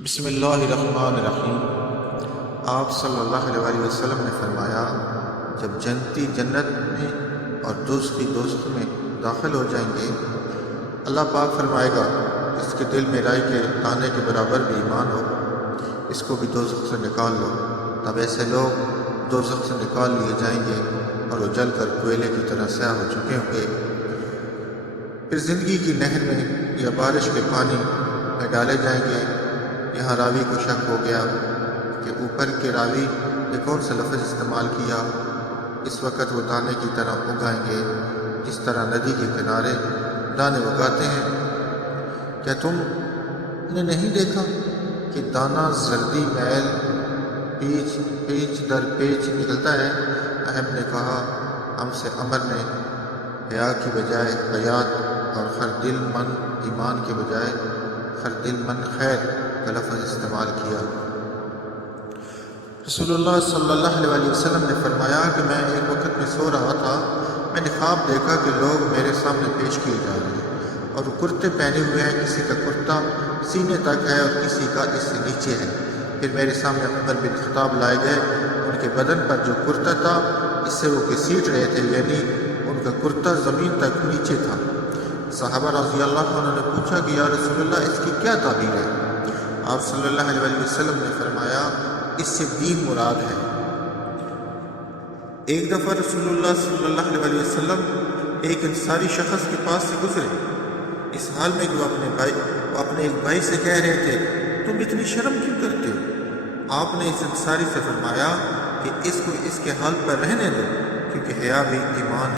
بسم اللہ الرحمن الرحیم۔ آپ صلی اللہ علیہ وسلم نے فرمایا، جب جنتی جنت میں اور دوزخی دوزخ میں داخل ہو جائیں گے، اللہ پاک فرمائے گا اس کے دل میں رائی کے دانے کے برابر بھی ایمان ہو، اس کو بھی دوزخ سے نکال لو۔ تب ایسے لوگ دوزخ سے نکال لیے جائیں گے اور وہ جل کر کوئلے کی طرح سیاہ ہو چکے ہوں گے۔ پھر زندگی کی نہر میں یا بارش کے پانی میں ڈالے جائیں گے۔ یہاں راوی کو شک ہو گیا کہ اوپر کے راوی نے کون سا لفظ استعمال کیا۔ اس وقت وہ دانے کی طرح اگائیں گے جس طرح ندی کے کنارے دانے اگاتے ہیں۔ کیا تم نے نہیں دیکھا کہ دانہ زردی میل پیچ در پیچ نکلتا ہے؟ احب نے کہا، ہم سے عمر نے حیا کی بجائے حیات اور خردل من ایمان کے بجائے خردل من خیر کا لفظ استعمال کیا۔ رسول اللہ صلی اللہ علیہ وسلم نے فرمایا کہ میں ایک وقت میں سو رہا تھا، میں نے خواب دیکھا کہ لوگ میرے سامنے پیش کیے جا رہے ہیں اور وہ کرتے پہنے ہوئے ہیں، کسی کا کرتا سینے تک ہے اور کسی کا اس سے نیچے ہے۔ پھر میرے سامنے عمر بن خطاب لائے گئے، ان کے بدن پر جو کرتا تھا اس سے وہ گھسیٹ رہے تھے، یعنی ان کا کرتا زمین تک نیچے تھا۔ صحابہ رضی اللہ عنہ نے پوچھا کہ یا رسول اللہ اس کی کیا تعبیر ہے؟ آپ صلی اللہ علیہ وسلم نے فرمایا، اس سے دین مراد ہے۔ ایک دفعہ رسول اللہ صلی اللہ علیہ وسلم ایک انصاری شخص کے پاس سے گزرے، اس حال میں کہ وہ اپنے ایک بھائی سے کہہ رہے تھے، تم اتنی شرم کیوں کرتے ہو؟ آپ نے اس انصاری سے فرمایا کہ اس کو اس کے حال پر رہنے دو، کیونکہ حیا بھی ایمان ہے۔